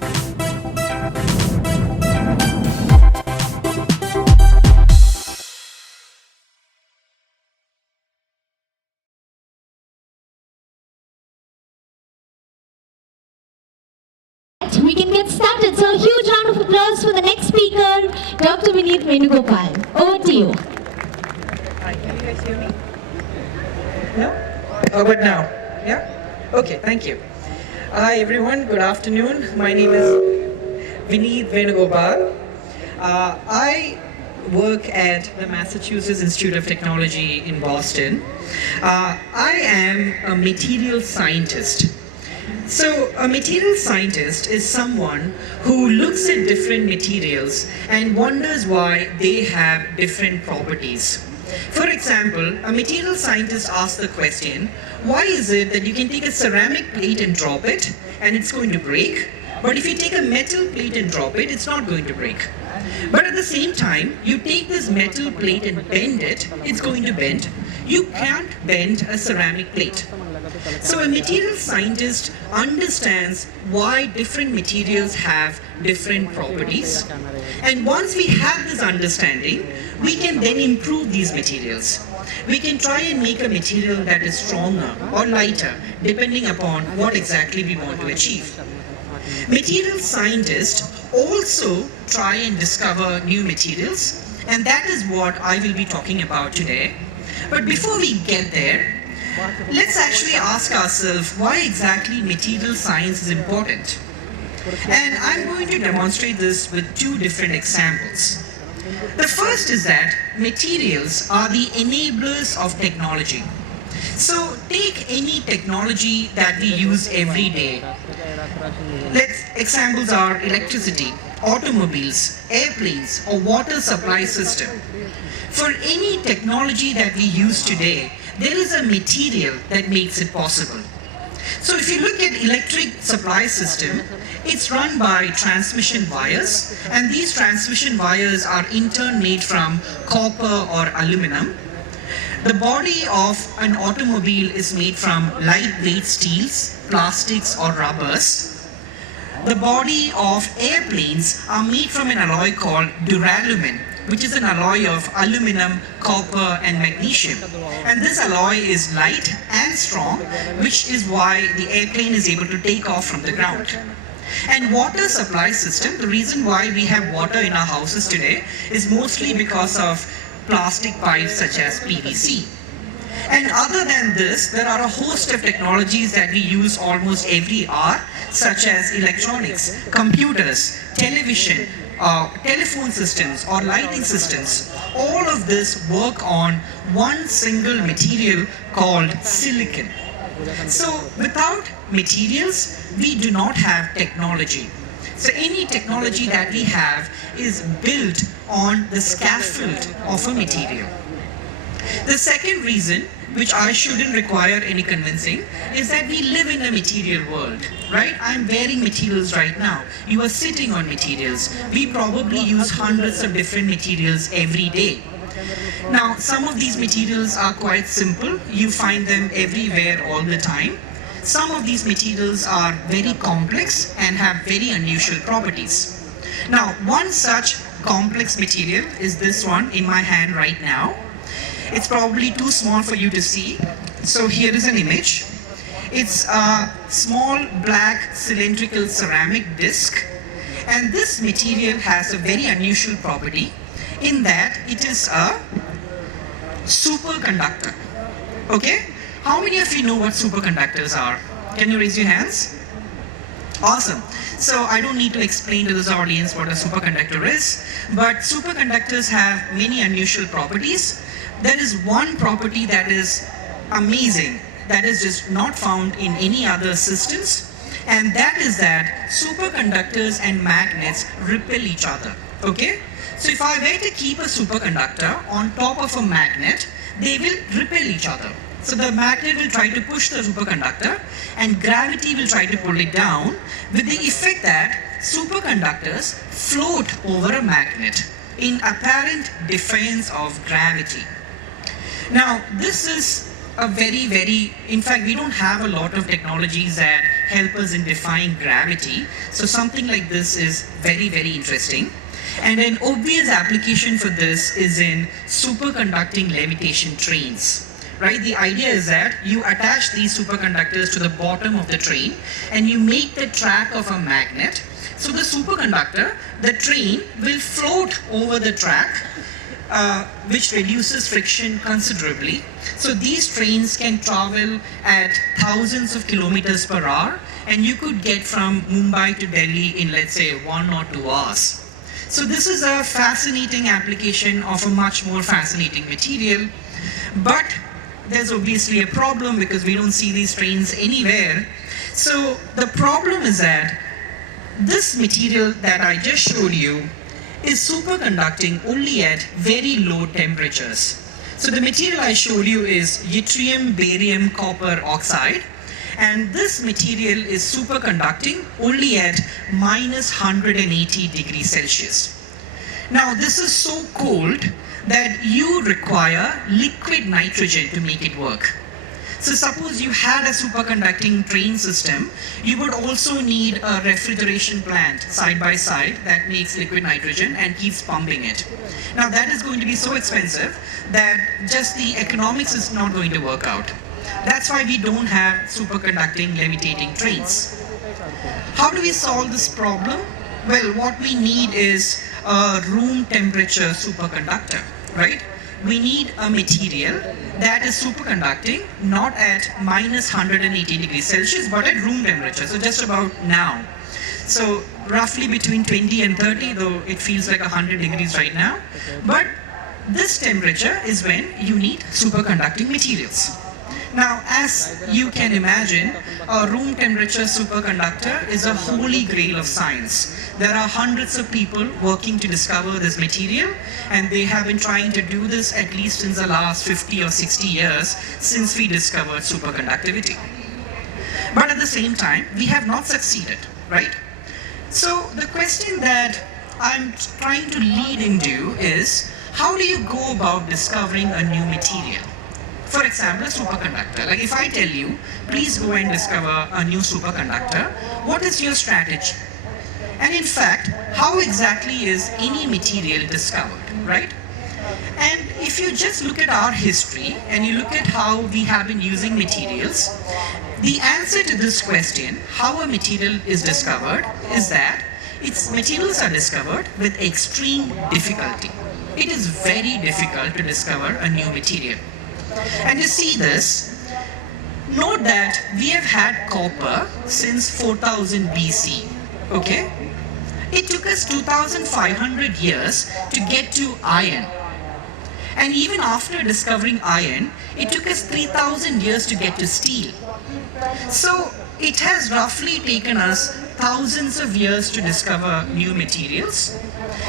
We can get started. So a huge round of applause for the next speaker, Dr. Vineet Venugopal. Over to you. Hi, can you guys hear me? No? How about now? Yeah? Okay, thank you. Hi everyone, good afternoon. My name is Vineet Venugopal. I work at the Massachusetts Institute of Technology in Boston. I am a material scientist. So a material scientist is someone who looks at different materials and wonders why they have different properties. For example, a material scientist asks the question, why is it that you can take a ceramic plate and drop it and it's going to break, but if you take a metal plate and drop it, it's not going to break? But at the same time, you take this metal plate and bend it, it's going to bend. You can't bend a ceramic plate. So a material scientist understands why different materials have different properties. And once we have this understanding, we can then improve these materials. We can try and make a material that is stronger or lighter, depending upon what exactly we want to achieve. Material scientists also try and discover new materials, and that is what I will be talking about today. But before we get there, let's actually ask ourselves why exactly material science is important. And I'm going to demonstrate this with two different examples. The first is that materials are the enablers of technology. So take any technology that we use every day. Examples are electricity, automobiles, airplanes, or water supply system. For any technology that we use today, there is a material that makes it possible. So if you look at electric supply system, it's run by transmission wires, and these transmission wires are in turn made from copper or aluminum. The body of an automobile is made from lightweight steels, plastics or rubbers. The body of airplanes are made from an alloy called duralumin, which is an alloy of aluminum, copper and magnesium. And this alloy is light and strong, which is why the airplane is able to take off from the ground. And water supply system, the reason why we have water in our houses today is mostly because of plastic pipes such as PVC. And other than this, there are a host of technologies that we use almost every hour, such as electronics, computers, television, telephone systems or lighting systems. All of this work on one single material called silicon. So without materials, we do not have technology. So any technology that we have is built on the scaffold of a material. The second reason, which I shouldn't require any convincing, is that we live in a material world, right? I'm wearing materials right now. You are sitting on materials. We probably use hundreds of different materials every day. Now, some of these materials are quite simple. You find them everywhere all the time. Some of these materials are very complex and have very unusual properties. Now, one such complex material is this one in my hand right now. It's probably too small for you to see. So here is an image. It's a small black cylindrical ceramic disc. And this material has a very unusual property in that it is a superconductor. Okay? How many of you know what superconductors are? Can you raise your hands? Awesome. So I don't need to explain to this audience what a superconductor is, but superconductors have many unusual properties. There is one property that is amazing, that is just not found in any other systems, and that is that superconductors and magnets repel each other. Okay? So if I were to keep a superconductor on top of a magnet, they will repel each other. So the magnet will try to push the superconductor and gravity will try to pull it down, with the effect that superconductors float over a magnet in apparent defiance of gravity. Now, this is a in fact, we don't have a lot of technologies that help us in defying gravity. So something like this is very, very interesting. And an obvious application for this is in superconducting levitation trains. Right? The idea is that you attach these superconductors to the bottom of the train and you make the track of a magnet. So the superconductor, the train, will float over the track, which reduces friction considerably. So these trains can travel at thousands of kilometers per hour, and you could get from Mumbai to Delhi in, let's say, 1 or 2 hours. So this is a fascinating application of a much more fascinating material, but there's obviously a problem because we don't see these trains anywhere. So the problem is that this material that I just showed you is superconducting only at very low temperatures. So the material I showed you is yttrium, barium, copper oxide, and this material is superconducting only at minus 180 degrees Celsius. Now this is so cold that you require liquid nitrogen to make it work. So suppose you had a superconducting train system, you would also need a refrigeration plant side by side that makes liquid nitrogen and keeps pumping it. Now that is going to be so expensive that just the economics is not going to work out. That's why we don't have superconducting levitating trains. How do we solve this problem? Well, what we need is a room temperature superconductor, right? We need a material that is superconducting not at minus 180 degrees Celsius but at room temperature, so just about now. So roughly between 20 and 30, though it feels like 100 degrees right now. But this temperature is when you need superconducting materials. Now, as you can imagine, a room temperature superconductor is a holy grail of science. There are hundreds of people working to discover this material, and they have been trying to do this at least in the last 50 or 60 years since we discovered superconductivity. But at the same time, we have not succeeded, right? So the question that I'm trying to lead into is, how do you go about discovering a new material? For example, a superconductor. Like if I tell you, please go and discover a new superconductor, what is your strategy? And in fact, how exactly is any material discovered, right? And if you just look at our history and you look at how we have been using materials, the answer to this question, how a material is discovered, is that its materials are discovered with extreme difficulty. It is very difficult to discover a new material. And to see this, note that we have had copper since 4000 BC, okay? It took us 2500 years to get to iron. And even after discovering iron, it took us 3000 years to get to steel. So it has roughly taken us thousands of years to discover new materials.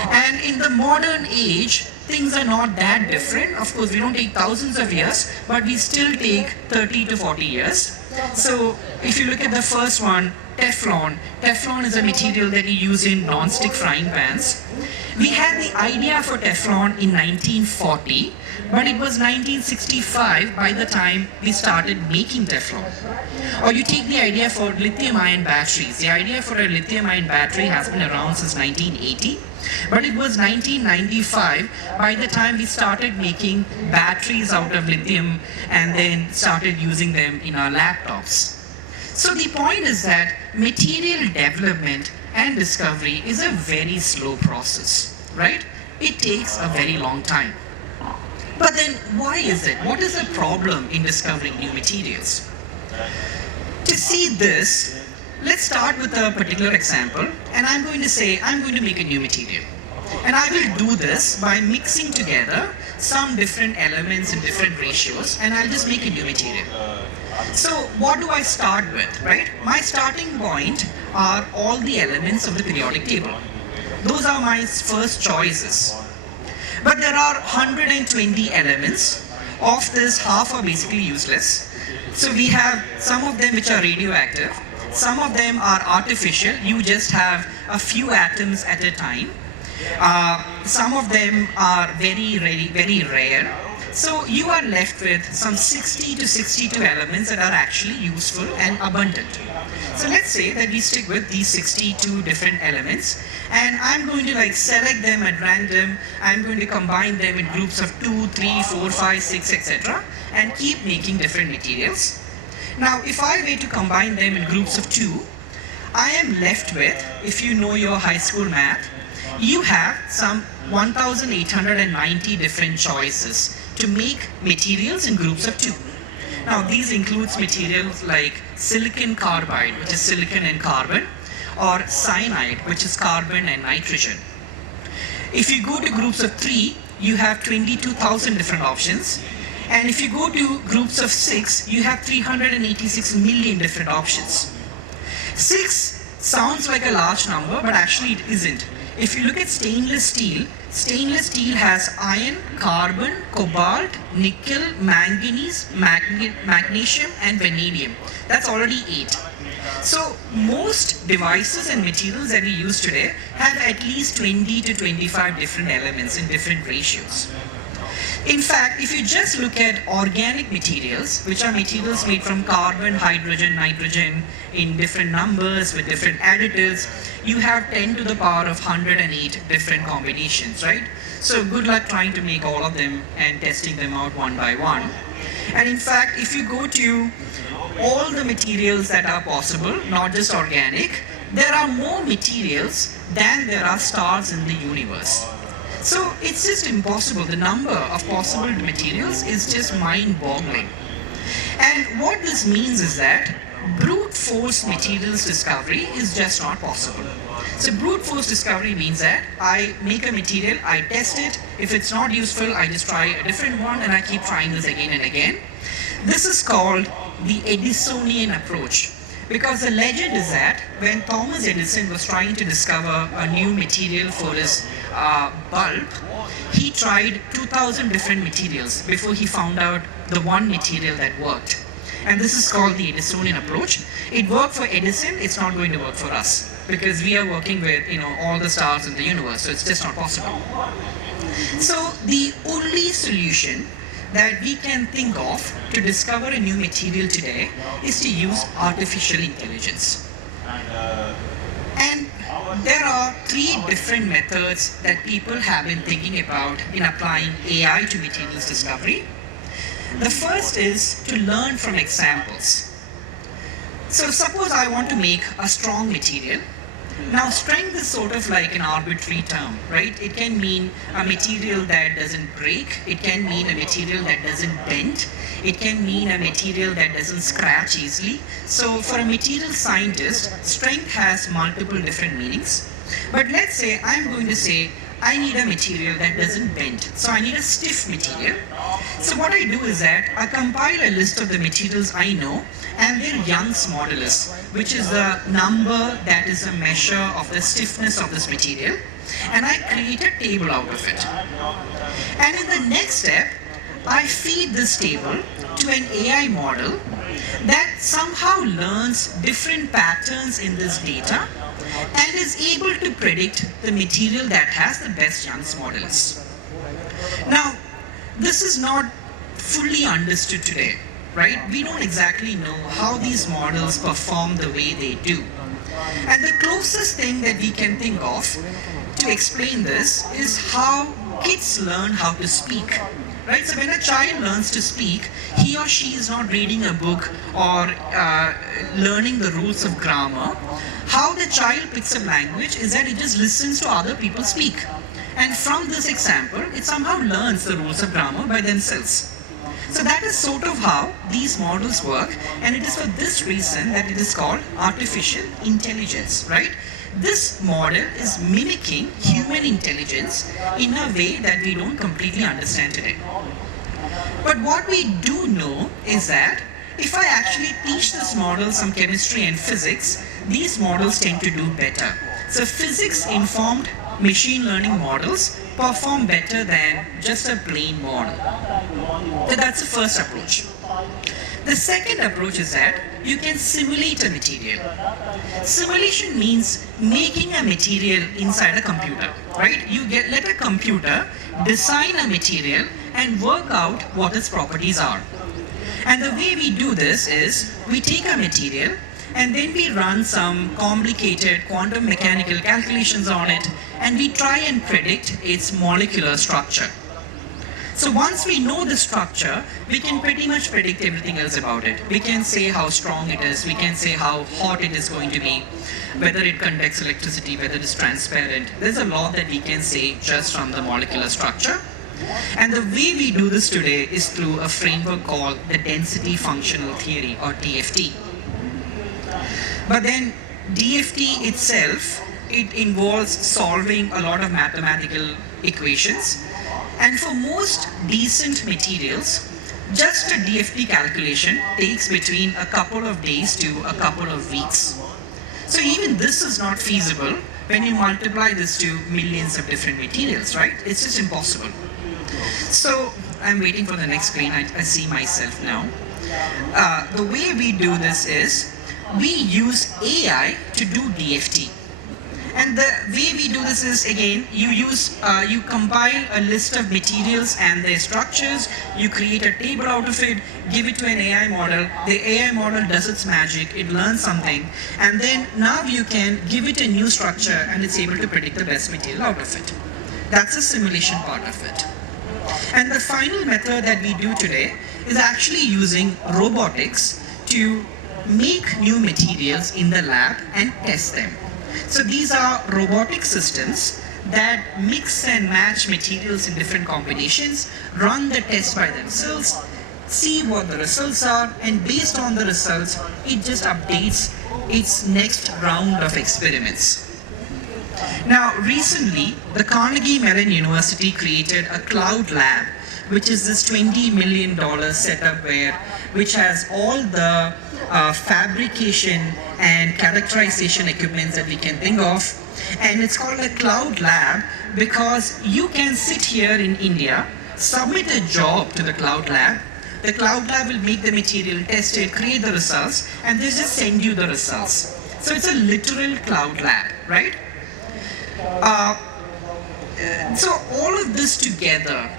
And in the modern age, things are not that different. Of course, we don't take thousands of years, but we still take 30 to 40 years. So if you look at the first one, Teflon. Teflon is a material that you use in non-stick frying pans. We had the idea for Teflon in 1940, but it was 1965 by the time we started making Teflon. Or you take the idea for lithium-ion batteries. The idea for a lithium-ion battery has been around since 1980, but it was 1995 by the time we started making batteries out of lithium and then started using them in our laptops. So the point is that material development and discovery is a very slow process, right? It takes a very long time. But then why is it? What is the problem in discovering new materials? To see this, let's start with a particular example, and I'm going to say I'm going to make a new material. And I will do this by mixing together some different elements in different ratios, and I'll just make a new material. So what do I start with, right? My starting point are all the elements of the periodic table. Those are my first choices. But there are 120 elements. Of this, half are basically useless. So we have some of them which are radioactive. Some of them are artificial. You just have a few atoms at a time. Some of them are very rare. So you are left with some 60 to 62 elements that are actually useful and abundant. So let's say that we stick with these 62 different elements, and I'm going to like select them at random. I'm going to combine them in groups of 2, 3, 4, 5, 6, etc. and keep making different materials. Now, if I were to combine them in groups of 2, I am left with, if you know your high school math, you have some 1,890 different choices to make materials in groups of 2. Now, these includes materials like silicon carbide, which is silicon and carbon, or cyanide, which is carbon and nitrogen. If you go to groups of 3, you have 22,000 different options. And if you go to groups of 6, you have 386 million different options. 6 sounds like a large number, but actually it isn't. If you look at stainless steel has iron, carbon, cobalt, nickel, manganese, magnesium, and vanadium. That's already 8. So most devices and materials that we use today have at least 20 to 25 different elements in different ratios. In fact, if you just look at organic materials, which are materials made from carbon, hydrogen, nitrogen in different numbers with different additives, you have 10 to the power of 108 different combinations, right? So good luck trying to make all of them and testing them out one by one. And in fact, if you go to all the materials that are possible, not just organic, there are more materials than there are stars in the universe. So it's just impossible. The number of possible materials is just mind-boggling. And what this means is that brute force materials discovery is just not possible. So brute force discovery means that I make a material, I test it, if it's not useful, I just try a different one and I keep trying this again and again. This is called the Edisonian approach. Because the legend is that when Thomas Edison was trying to discover a new material for his bulb, he tried 2,000 different materials before he found out the one material that worked. And this is called the Edisonian approach. It worked for Edison, it's not going to work for us because we are working with all the stars in the universe, so it's just not possible. So the only solution that we can think of to discover a new material today is to use artificial intelligence. And there are 3 different methods that people have been thinking about in applying AI to materials discovery. The first is to learn from examples. So suppose I want to make a strong material. Now, strength is sort of like an arbitrary term, right? It can mean a material that doesn't break. It can mean a material that doesn't bend. It can mean a material that doesn't scratch easily. So for a material scientist, strength has multiple different meanings. But let's say I'm going to say, I need a material that doesn't bend. So I need a stiff material. So what I do is that I compile a list of the materials I know and their Young's modulus, which is the number that is a measure of the stiffness of this material, and I create a table out of it. And in the next step, I feed this table to an AI model that somehow learns different patterns in this data and is able to predict the material that has the best Young's modulus. Now, this is not fully understood today, right? We don't exactly know how these models perform the way they do. And the closest thing that we can think of to explain this is how kids learn how to speak. Right? So when a child learns to speak, he or she is not reading a book or learning the rules of grammar. How the child picks up language is that it just listens to other people speak. And from this example, it somehow learns the rules of grammar by themselves. So that is sort of how these models work, and it is for this reason that it is called artificial intelligence, right? This model is mimicking human intelligence in a way that we don't completely understand today. But what we do know is that if I actually teach this model some chemistry and physics, these models tend to do better. So physics-informed machine learning models perform better than just a plain model. So that's the first approach. The second approach is that you can simulate a material. Simulation means making a material inside a computer, right? You let a computer design a material and work out what its properties are. And the way we do this is we take a material and then we run some complicated quantum mechanical calculations on it, and we try and predict its molecular structure. So once we know the structure, we can pretty much predict everything else about it. We can say how strong it is, we can say how hot it is going to be, whether it conducts electricity, whether it is transparent. There's a lot that we can say just from the molecular structure. And the way we do this today is through a framework called the density functional theory, or DFT. But then DFT itself, it involves solving a lot of mathematical equations. And for most decent materials, just a DFT calculation takes between a couple of days to a couple of weeks. So even this is not feasible when you multiply this to millions of different materials, right? It's just impossible. So I'm waiting for the next screen. I see myself now. The way we do this is we use AI to do DFT. And the way we do this is, again, you compile a list of materials and their structures, you create a table out of it, give it to an AI model, the AI model does its magic, it learns something, and then now you can give it a new structure and it's able to predict the best material out of it. That's the simulation part of it. And the final method that we do today is actually using robotics to make new materials in the lab and test them. So these are robotic systems that mix and match materials in different combinations, run the test by themselves, see what the results are, and based on the results, it just updates its next round of experiments. Now, recently, the Carnegie Mellon University created a cloud lab, which is this $20 million setup which has all the fabrication and characterization equipments that we can think of. And it's called a cloud lab because you can sit here in India, submit a job to the cloud lab. The cloud lab will make the material, test it, create the results, and they just send you the results. So it's a literal cloud lab, right? So all of this together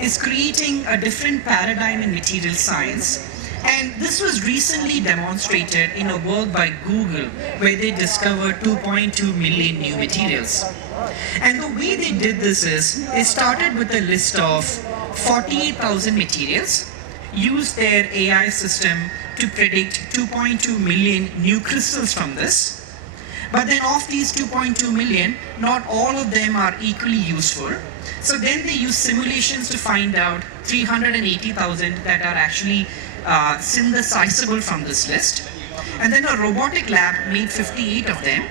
is creating a different paradigm in material science. And this was recently demonstrated in a work by Google where they discovered 2.2 million new materials. And the way they did this is they started with a list of 48,000 materials, used their AI system to predict 2.2 million new crystals from this. But then of these 2.2 million, not all of them are equally useful. So then they use simulations to find out 380,000 that are actually synthesizable from this list. And then a robotic lab made 58 of them,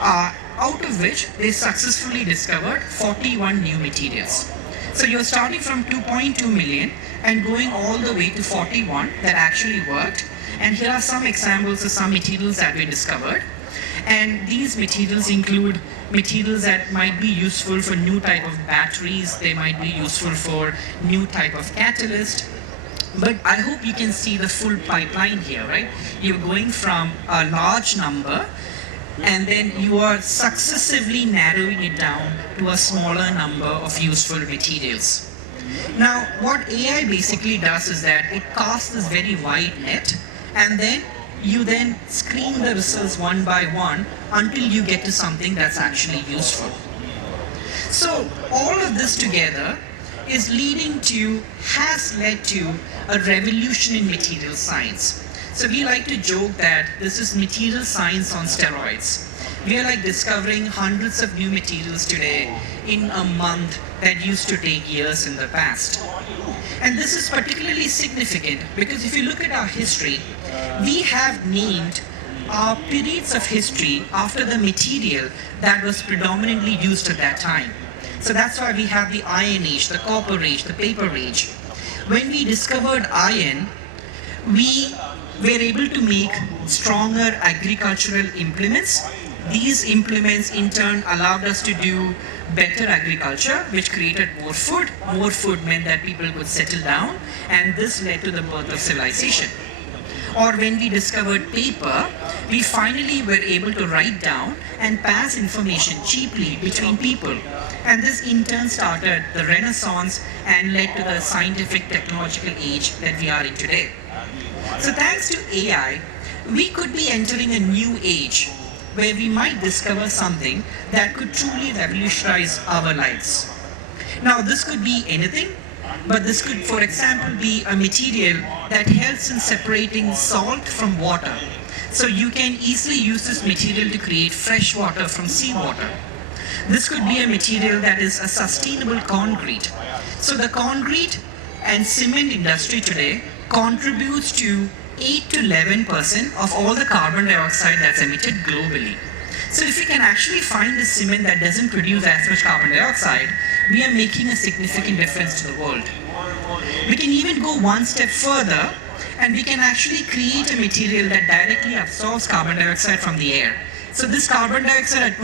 out of which they successfully discovered 41 new materials. So you're starting from 2.2 million and going all the way to 41 that actually worked. And here are some examples of some materials that we discovered. And these materials include materials that might be useful for new type of batteries, they might be useful for new type of catalyst. But I hope you can see the full pipeline here, right? You're going from a large number and then you are successively narrowing it down to a smaller number of useful materials. Now, what AI basically does is that it casts this very wide net, and then you then screen the results one by one until you get to something that's actually useful. So all of this together has led to a revolution in material science. So we like to joke that this is material science on steroids. We are like discovering hundreds of new materials today in a month that used to take years in the past. And this is particularly significant because if you look at our history, we have named our periods of history after the material that was predominantly used at that time. So that's why we have the Iron Age, the Copper Age, the Paper Age. When we discovered iron, we were able to make stronger agricultural implements. These implements in turn allowed us to do better agriculture, which created more food. More food meant that people could settle down, and this led to the birth of civilization. Or when we discovered paper, we finally were able to write down and pass information cheaply between people. And this in turn started the Renaissance and led to the scientific technological age that we are in today. So thanks to AI, we could be entering a new age where we might discover something that could truly revolutionize our lives. Now, this could be anything, but this could, for example, be a material that helps in separating salt from water. So you can easily use this material to create fresh water from seawater. This could be a material that is a sustainable concrete. So the concrete and cement industry today contributes to 8 to 11% of all the carbon dioxide that's emitted globally. So if we can actually find a cement that doesn't produce as much carbon dioxide, we are making a significant difference to the world. We can even go one step further and we can actually create a material that directly absorbs carbon dioxide from the air. So this carbon dioxide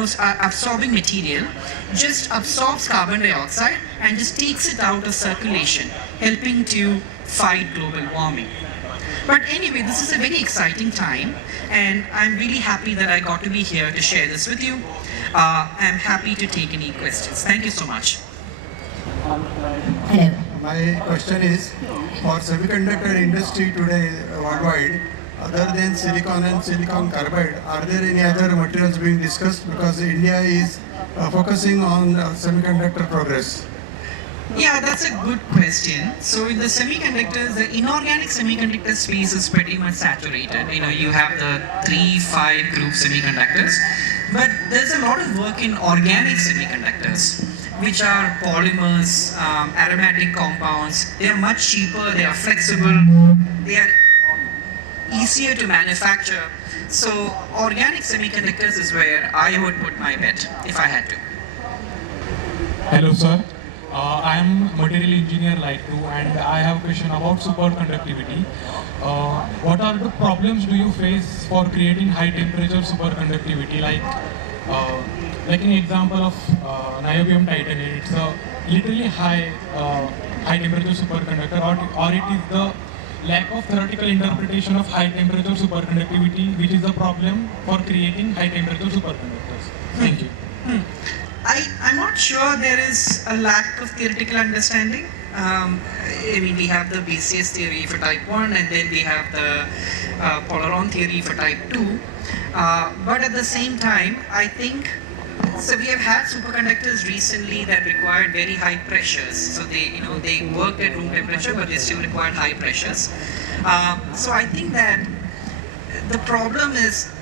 absorbing material just absorbs carbon dioxide and just takes it out of circulation, helping to fight global warming. But anyway, this is a very exciting time, and I'm really happy that I got to be here to share this with you. I'm happy to take any questions. Thank you so much. Hello. My question is, for semiconductor industry today worldwide, other than silicon and silicon carbide, are there any other materials being discussed? Because India is focusing on semiconductor progress. Yeah, that's a good question. So in the semiconductors, the inorganic semiconductor space is pretty much saturated. You have the 3-5 group semiconductors, but there's a lot of work in organic semiconductors, which are polymers, aromatic compounds. They are much cheaper, they are flexible, they are easier to manufacture. So organic semiconductors is where I would put my bet if I had to. Hello, sir. I am material engineer like you, and I have a question about superconductivity. What are the problems do you face for creating high temperature superconductivity? Like an example of niobium titanium, it's a literally high temperature superconductor, or it is the lack of theoretical interpretation of high temperature superconductivity, which is the problem for creating high temperature superconductors. Thank you. I'm not sure there is a lack of theoretical understanding. We have the BCS theory for type 1, and then we have the Polaron theory for type 2. But at the same time, I think, so we have had superconductors recently that required very high pressures. So they worked at room temperature, but they still required high pressures. So I think that the problem is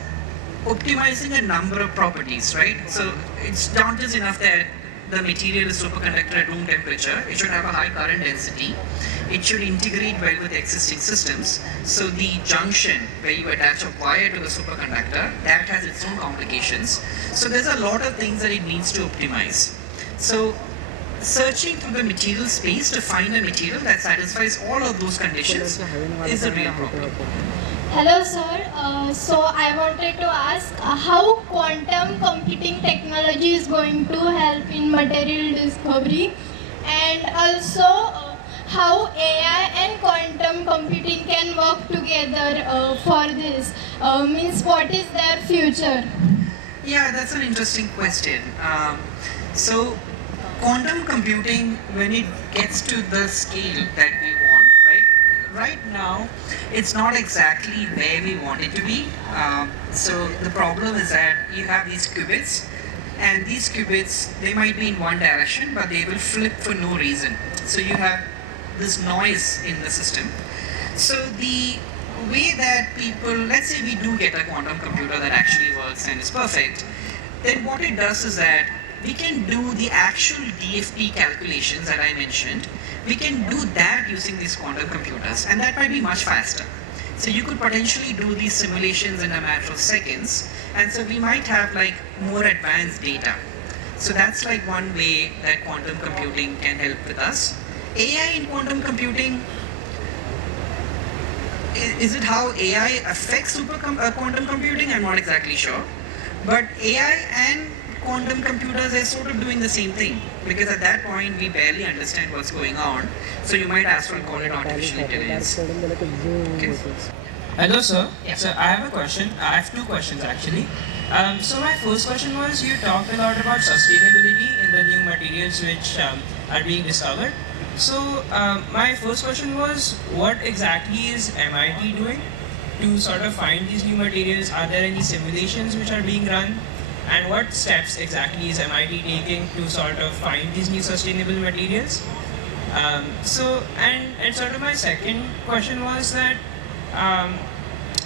optimizing a number of properties, right? So it's not just enough that the material is superconductor at room temperature. It should have a high current density. It should integrate well with existing systems. So the junction where you attach a wire to the superconductor, that has its own complications. So there's a lot of things that it needs to optimize. So searching through the material space to find a material that satisfies all of those conditions is a real problem. Hello sir, so I wanted to ask how quantum computing technology is going to help in material discovery, and also how AI and quantum computing can work together for this, means what is their future? Yeah, that's an interesting question. So quantum computing, when it gets to the scale that we want, right now, it's not exactly where we want it to be. So the problem is that you have these qubits, and these qubits, they might be in one direction, but they will flip for no reason. So you have this noise in the system. So the way that people, let's say we do get a quantum computer that actually works and is perfect, then what it does is that we can do the actual DFT calculations that I mentioned. We can do that using these quantum computers, and that might be much faster. So you could potentially do these simulations in a matter of seconds, and so we might have like more advanced data. So that's like one way that quantum computing can help with us. AI in quantum computing, is it how AI affects quantum computing? I'm not exactly sure. But AI and quantum computers are sort of doing the same thing, because at that point we barely understand what's going on. So you might as well call it artificial intelligence. Okay. Hello, sir. Yeah. So I have a question. I have two questions actually. So my first question was, you talked a lot about sustainability in the new materials which are being discovered. So my first question was, what exactly is MIT doing to sort of find these new materials? Are there any simulations which are being run? And what steps exactly is MIT taking to sort of find these new sustainable materials? And sort of my second question was that,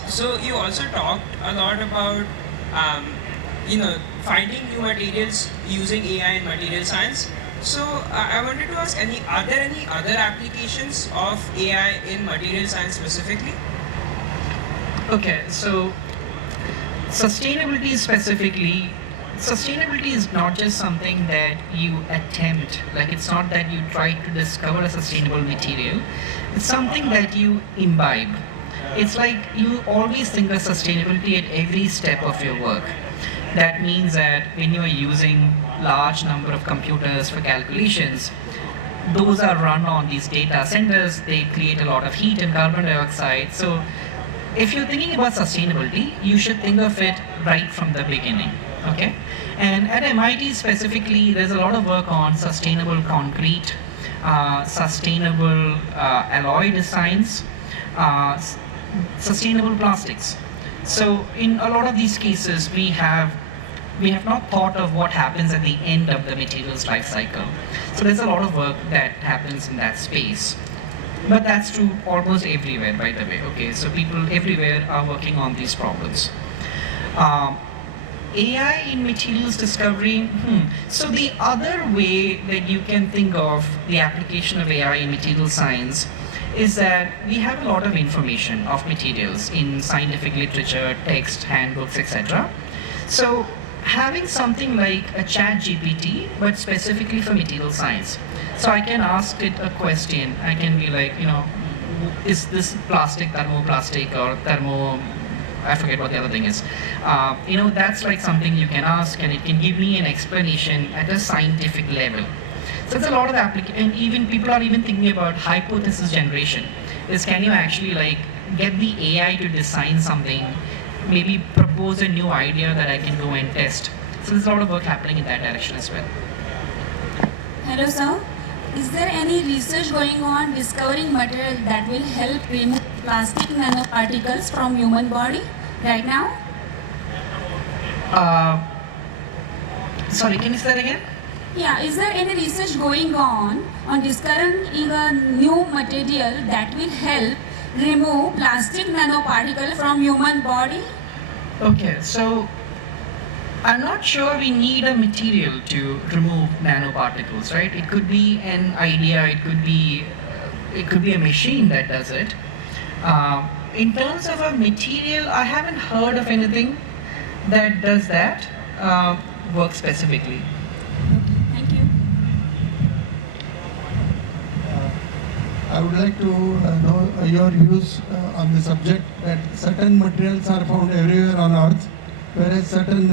so you also talked a lot about, finding new materials using AI and material science. So I wanted to ask, are there any other applications of AI in material science specifically? Okay, so sustainability is not just something that you attempt, like it's not that you try to discover a sustainable material, it's something that you imbibe. It's like you always think of sustainability at every step of your work. That means that when you are using large number of computers for calculations, those are run on these data centers, they create a lot of heat and carbon dioxide. So if you're thinking about sustainability, you should think of it right from the beginning, okay? And at MIT specifically, there's a lot of work on sustainable concrete, sustainable alloy designs, sustainable plastics. So in a lot of these cases, we have not thought of what happens at the end of the material's life cycle. So there's a lot of work that happens in that space. But that's true almost everywhere, by the way. Okay, so people everywhere are working on these problems. AI in materials discovery. So the other way that you can think of the application of AI in material science is that we have a lot of information of materials in scientific literature, text, handbooks, etc. So having something like a chat GPT, but specifically for material science. So I can ask it a question. I can be like, is this plastic thermoplastic or thermo, I forget what the other thing is. That's like something you can ask, and it can give me an explanation at a scientific level. So it's a lot of and even people are even thinking about hypothesis generation. Can you actually get the AI to design something, maybe propose a new idea that I can go and test. So there's a lot of work happening in that direction as well. Hello, sir. Is there any research going on discovering material that will help remove plastic nanoparticles from human body right now? Sorry, can you say that again? Yeah, is there any research going on discovering a new material that will help remove plastic nanoparticle from human body? Okay, so I'm not sure we need a material to remove nanoparticles, right? It could be an idea, it could be a machine that does it. In terms of a material, I haven't heard of anything that does that work specifically. Thank you. I would like to know your views on the subject that certain materials are found everywhere on Earth, whereas certain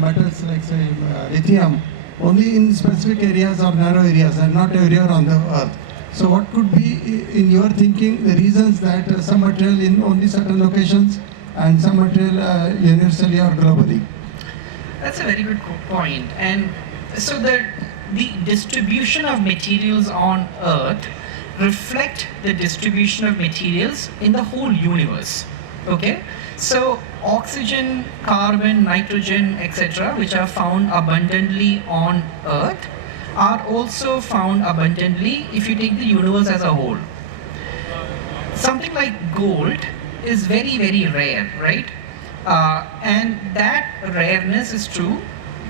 metals like say lithium only in specific areas or narrow areas and not everywhere on the Earth. So what could be, in your thinking, the reasons that some material in only certain locations and some material universally or globally? That's a very good point. And so the distribution of materials on Earth reflect the distribution of materials in the whole universe. Okay? So oxygen, carbon, nitrogen, etc., which are found abundantly on Earth, are also found abundantly if you take the universe as a whole. Something like gold is very, very rare, right? And that rareness is true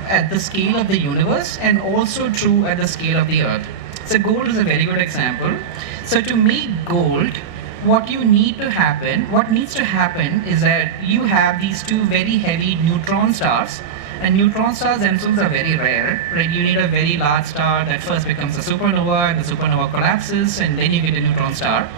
at the scale of the universe and also true at the scale of the Earth. So gold is a very good example. So to make gold, what needs to happen is that you have these two very heavy neutron stars, and neutron stars themselves are very rare, right? You need a very large star that first becomes a supernova, and the supernova collapses, and then you get a neutron star.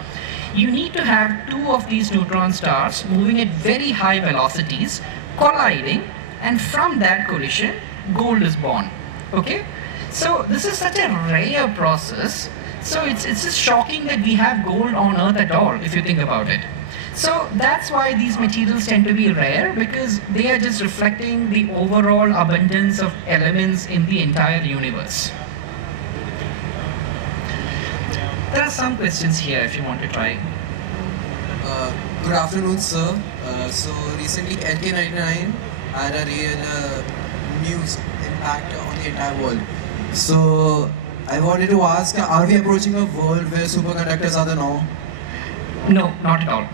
You need to have two of these neutron stars moving at very high velocities, colliding, and from that collision, gold is born. Okay? So this is such a rare process. So it's just shocking that we have gold on Earth at all, if you think about it. So that's why these materials tend to be rare, because they are just reflecting the overall abundance of elements in the entire universe. There are some questions here if you want to try. Good afternoon, sir. So recently LK99 had a real news impact on the entire world. So I wanted to ask, are we approaching a world where superconductors are the norm? No, not at all.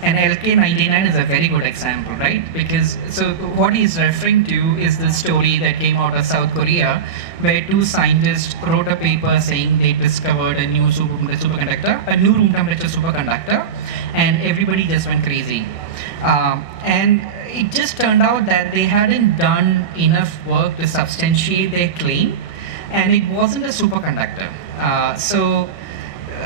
And LK99 is a very good example, right? Because, so what he's referring to is the story that came out of South Korea, where two scientists wrote a paper saying they discovered a new superconductor, a new room temperature superconductor, and everybody just went crazy. And it just turned out that they hadn't done enough work to substantiate their claim, and it wasn't a superconductor. So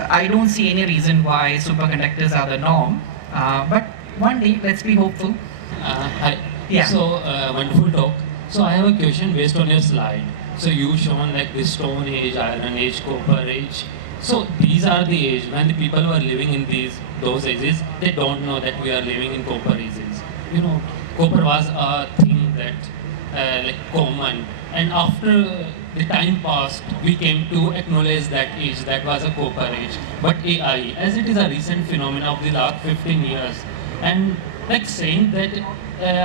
I don't see any reason why superconductors are the norm. But one day, let's be hopeful. Hi. Yeah. So, wonderful talk. So, I have a question based on your slide. So, you shown like the Stone Age, Iron Age, Copper Age. So, these are the age when the people who are living in those ages, they don't know that we are living in Copper ages. You know, copper was a thing that like common, and after the time passed, we came to acknowledge that age, that was a copper age. But AI, as it is a recent phenomenon of the last 15 years, and like saying that,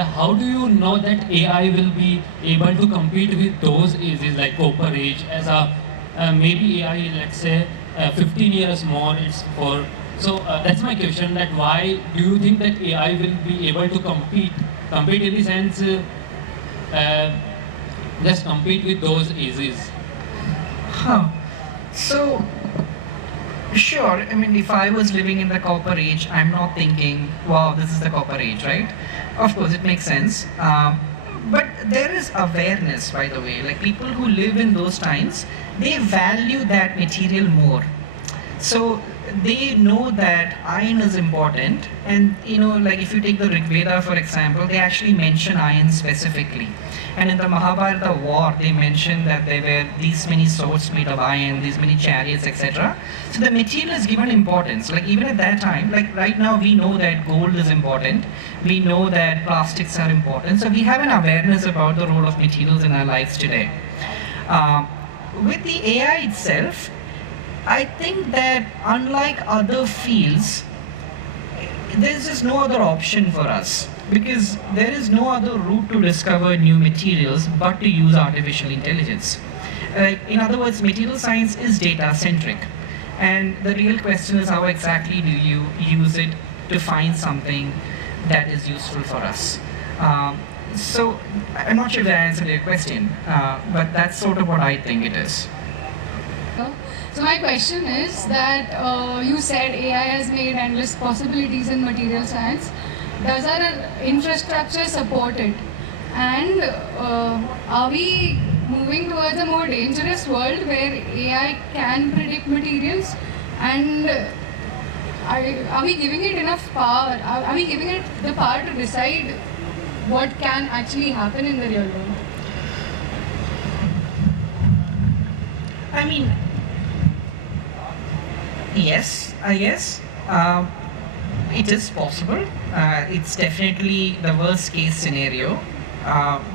how do you know that AI will be able to compete with those ages like copper age as a, maybe AI, let's say, 15 years more, it's for, so that's my question, that why do you think that AI will be able to compete in the sense, just compete with those ages? So, sure, I mean, if I was living in the copper age, I'm not thinking, wow, this is the copper age, right? Of course, it makes sense. But there is awareness, by the way, like people who live in those times, they value that material more. So they know that iron is important, and you know, like if you take the Rig Veda for example, they actually mention iron specifically. And in the Mahabharata war, they mentioned that there were these many swords made of iron, these many chariots, etc. So the material is given importance. Like even at that time, like right now we know that gold is important, we know that plastics are important, so we have an awareness about the role of materials in our lives today. With the AI itself, I think that unlike other fields, there's just no other option for us, because there is no other route to discover new materials but to use artificial intelligence. In other words, material science is data centric, and the real question is how exactly do you use it to find something that is useful for us. So I'm not sure if I answered your question, but that's sort of what I think it is. So my question is that you said AI has made endless possibilities in material science. Does our infrastructure support it? And are we moving towards a more dangerous world where AI can predict materials? And are we giving it enough power? Are we giving it the power to decide what can actually happen in the real world? I mean, yes, it is possible. It's definitely the worst case scenario.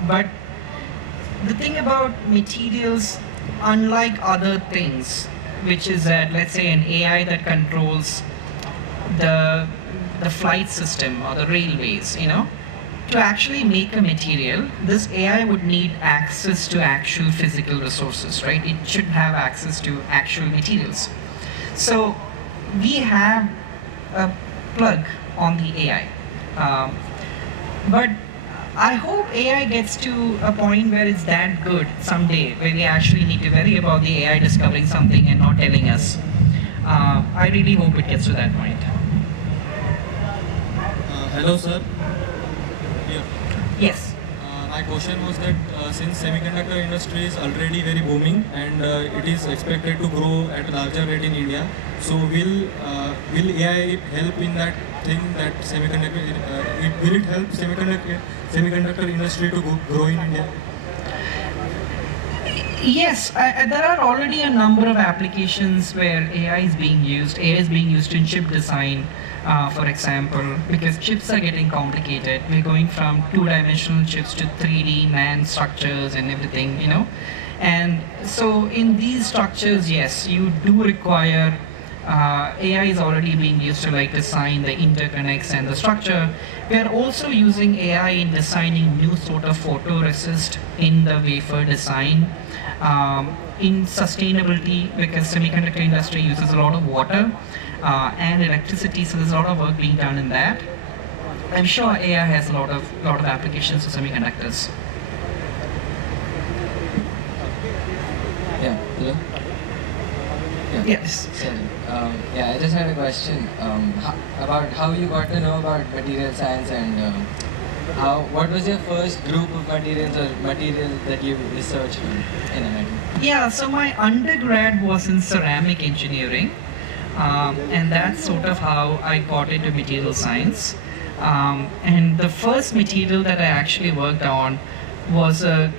But the thing about materials, unlike other things, which is that, let's say, an AI that controls the flight system or the railways, you know, to actually make a material, this AI would need access to actual physical resources, right? It should have access to actual materials. So we have a plug on the AI. But I hope AI gets to a point where it's that good someday, where we actually need to worry about the AI discovering something and not telling us. I really hope it gets to that point. Hello, sir. Yes. My question was that since semiconductor industry is already very booming and it is expected to grow at a larger rate in India, so will AI help in that thing, that semiconductor? Will it help semiconductor industry to grow in India? Yes, there are already a number of applications where AI is being used. AI is being used in chip design. For example, because chips are getting complicated, we're going from two-dimensional chips to 3D NAND structures and everything, you know. And so in these structures, yes, you do require AI is already being used to like design the interconnects and the structure. We are also using AI in designing new sort of photoresist in the wafer design. In sustainability, because semiconductor industry uses a lot of water and electricity, so there's a lot of work being done in that. I'm sure AI has a lot of applications for semiconductors. Yeah, hello? Yeah. Yes. Sorry. Yeah, I just had a question about how you got to know about material science and what was your first group of materials or material that you researched in MIT? Yeah, so my undergrad was in ceramic engineering, and that's sort of how I got into material science. And the first material that I actually worked on was a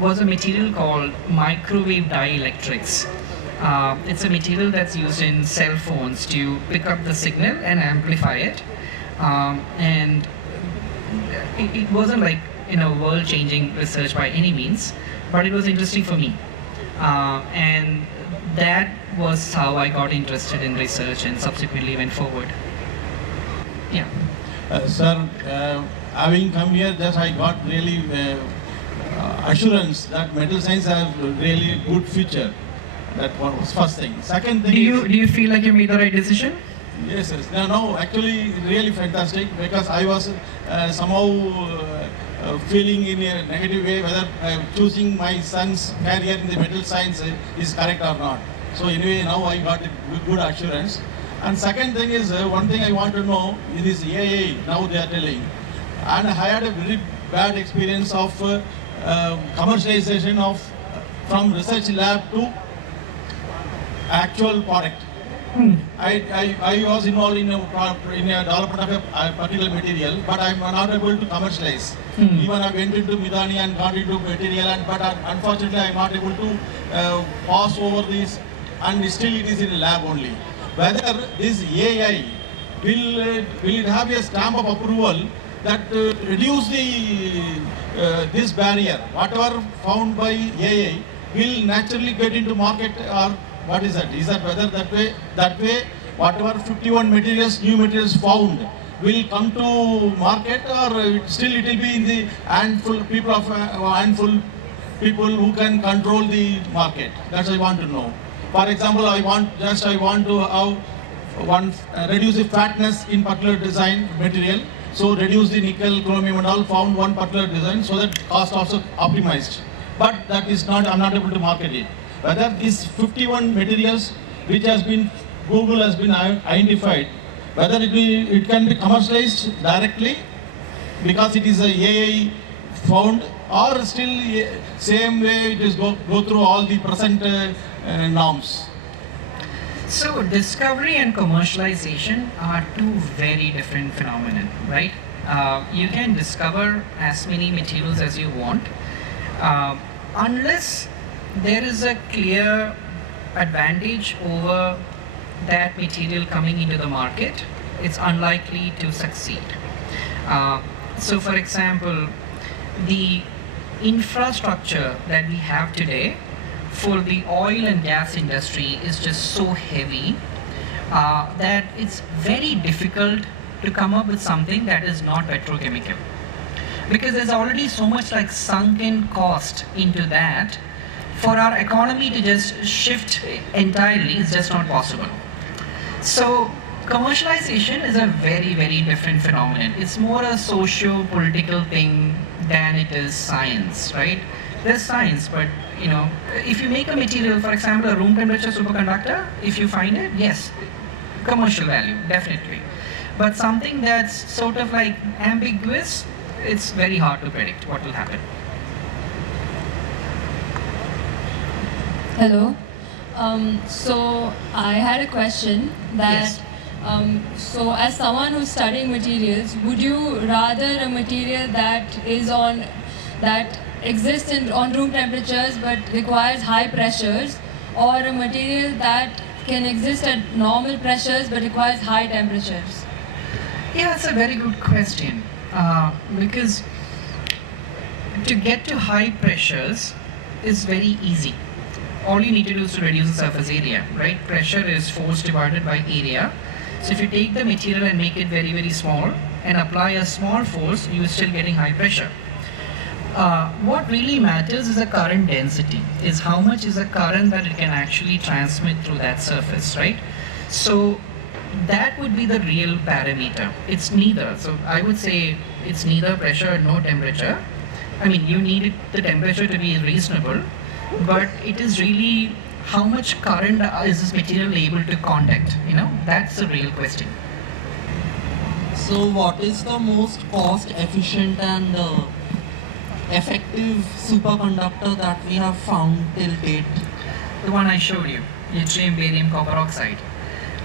material called microwave dielectrics. It's a material that's used in cell phones to pick up the signal and amplify it. And it wasn't like, you know, world-changing research by any means, but it was interesting for me. And that was how I got interested in research and subsequently went forward. Yeah. Sir, having come here, just I got really assurance that metal science has really good future. That one was first thing. Second thing, do you feel like you made the right decision? Yes, yes. No, actually, really fantastic, because I was somehow feeling in a negative way whether choosing my son's career in the metal science is correct or not. So anyway, now I got a good assurance. And second thing is, one thing I want to know in this AI, now they are telling, and I had a very bad experience of commercialization of from research lab to actual product. I was involved in a development of a particular material, but I'm not able to commercialize. Even I went into Midani and got into material, but unfortunately I'm not able to pass over this, and still it is in a lab only. Whether this AI will it have a stamp of approval that reduce this barrier, whatever found by AI will naturally get into market, or what is that? Is that whether that way whatever 51 materials, new materials found will come to market, or still it will be in the handful people who can control the market? That's I want to know. For example, I want to have reduce the fatness in particular design material. So reduce the nickel, chromium and all found one particular design, so that cost also optimized. But that is not, I'm not able to market it. Whether these 51 materials which has been, Google has been identified, whether it can be commercialized directly because it is a AI found, or still same way it is go through all the present norms. So discovery and commercialization are two very different phenomena, right? You can discover as many materials as you want, unless there is a clear advantage over that material coming into the market, it's unlikely to succeed. So for example, the infrastructure that we have today for the oil and gas industry is just so heavy that it's very difficult to come up with something that is not petrochemical, because there's already so much like sunken cost into that. For our economy to just shift entirely is just not possible. So commercialization is a very, very different phenomenon. It's more a socio-political thing than it is science, right? There's science, but you know, if you make a material, for example, a room temperature superconductor, if you find it, yes, commercial value, definitely. But something that's sort of like ambiguous, it's very hard to predict what will happen. Hello. So I had a question that, Yes. So as someone who's studying materials, would you rather a material that exists on room temperatures but requires high pressures, or a material that can exist at normal pressures but requires high temperatures? Yeah, it's a very good question. Because to get to high pressures is very easy. All you need to do is to reduce the surface area, right? Pressure is force divided by area. So if you take the material and make it very, very small and apply a small force, you are still getting high pressure. What really matters is the current density, is how much is the current that it can actually transmit through that surface, right? So that would be the real parameter. It's neither. So I would say it's neither pressure nor temperature. I mean, you need the temperature to be reasonable, but it is really how much current is this material able to conduct, you know? That's the real question. So what is the most cost efficient and effective superconductor that we have found till date? The one I showed you, yttrium, barium, copper oxide.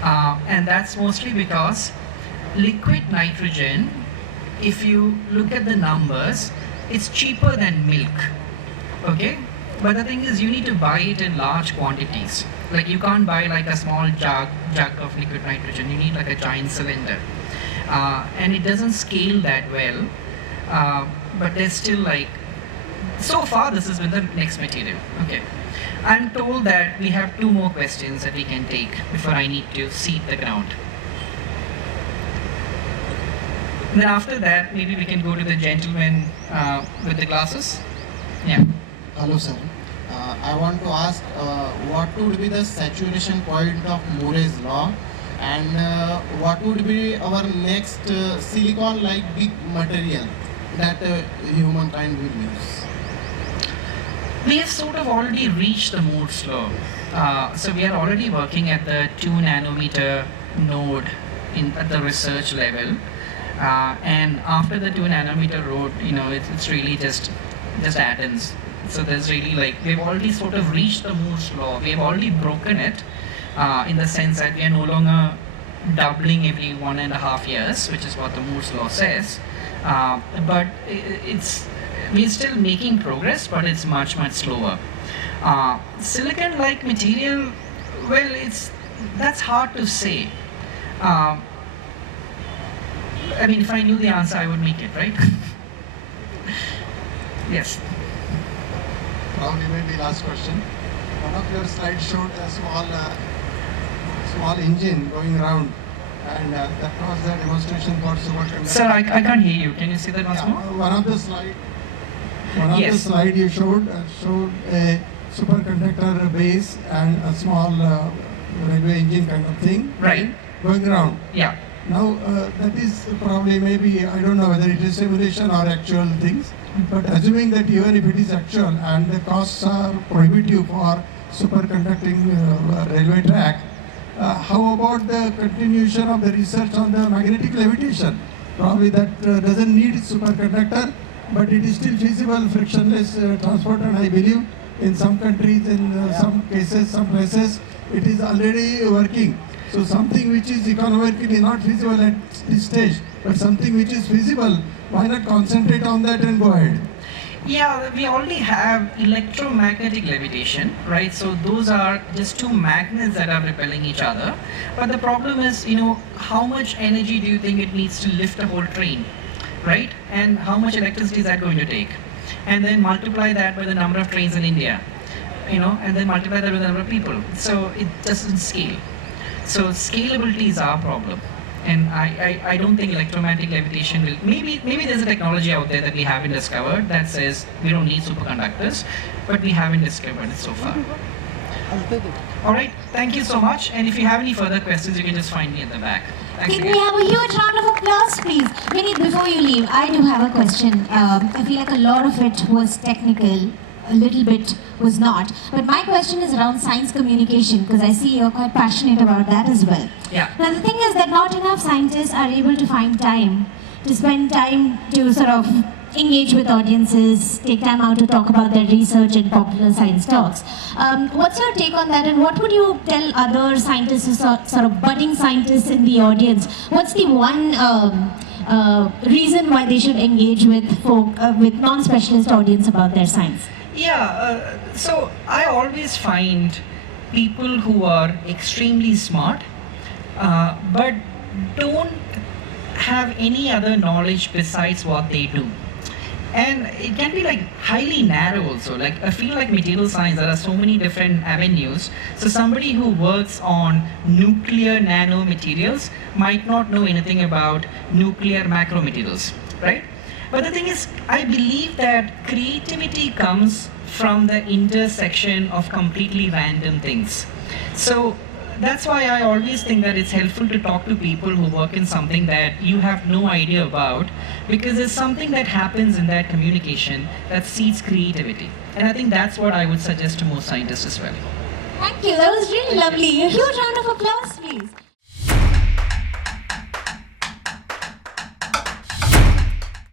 And that's mostly because liquid nitrogen, if you look at the numbers, it's cheaper than milk, okay? But the thing is, you need to buy it in large quantities. Like you can't buy like a small jug of liquid nitrogen, you need like a giant cylinder. And it doesn't scale that well, but there's still like, so far this has been the next material, okay. I'm told that we have 2 more questions that we can take before I need to seed the ground. And then after that, maybe we can go to the gentleman with the glasses. Yeah. Hello, sir. I want to ask what would be the saturation point of Moore's law, and what would be our next silicon-like big material that humankind will use? We have sort of already reached the Moore's law. So we are already working at the 2 nanometer node at the research level. And after the 2 nanometer node, you know, it's really just atoms. So there's really like, we've already sort of reached the Moore's law. We've already broken it in the sense that we are no longer doubling every 1.5 years, which is what the Moore's law says. But we're still making progress, but it's much, much slower. Silicon-like material, well, that's hard to say. I mean, if I knew the answer, I would make it, right? Yes. Probably maybe last question. One of your slides showed a small engine going around, and that was a demonstration for superconductor. Sir, I can't hear you. Can you see that once more? One of the slide you showed a superconductor base and a small railway engine kind of thing. Right. Going around. Yeah. Now that is probably maybe, I don't know whether it is simulation or actual things, but assuming that even if it is actual and the costs are prohibitive for superconducting railway track, how about the continuation of the research on the magnetic levitation? Probably that doesn't need superconductor, but it is still feasible frictionless transport, and I believe in some countries, in some cases, some places, it is already working. So something which is economically not feasible at this stage, but something which is feasible, why not concentrate on that and go ahead? Yeah, we already have electromagnetic levitation, right? So those are just 2 magnets that are repelling each other. But the problem is, you know, how much energy do you think it needs to lift a whole train, right? And how much electricity is that going to take? And then multiply that by the number of trains in India, you know, and then multiply that with the number of people. So it doesn't scale. So scalability is our problem. And I don't think electromagnetic levitation will, maybe there's a technology out there that we haven't discovered that says we don't need superconductors, but we haven't discovered it so far. Alright, thank you so much. And if you have any further questions, you can just find me at the back. Thanks Can again. we have a huge round of applause, please? Vinit, before you leave, I do have a question. I feel like a lot of it was technical, a little bit was not. But my question is around science communication, because I see you're quite passionate about that as well. Yeah. Now the thing is that not enough scientists are able to find time, to spend time to sort of engage with audiences, take time out to talk about their research in popular science talks. What's your take on that, and what would you tell other scientists, sort of budding scientists in the audience? What's the one reason why they should engage with with non-specialist audience about their science? Yeah, so I always find people who are extremely smart but don't have any other knowledge besides what they do. And it can be like highly narrow also. Like I feel like material science, there are so many different avenues. So somebody who works on nuclear nanomaterials might not know anything about nuclear macromaterials, right? But the thing is, I believe that creativity comes from the intersection of completely random things. So that's why I always think that it's helpful to talk to people who work in something that you have no idea about, because there's something that happens in that communication that seeds creativity. And I think that's what I would suggest to most scientists as well. Thank you. That was really lovely. A huge round of applause, please.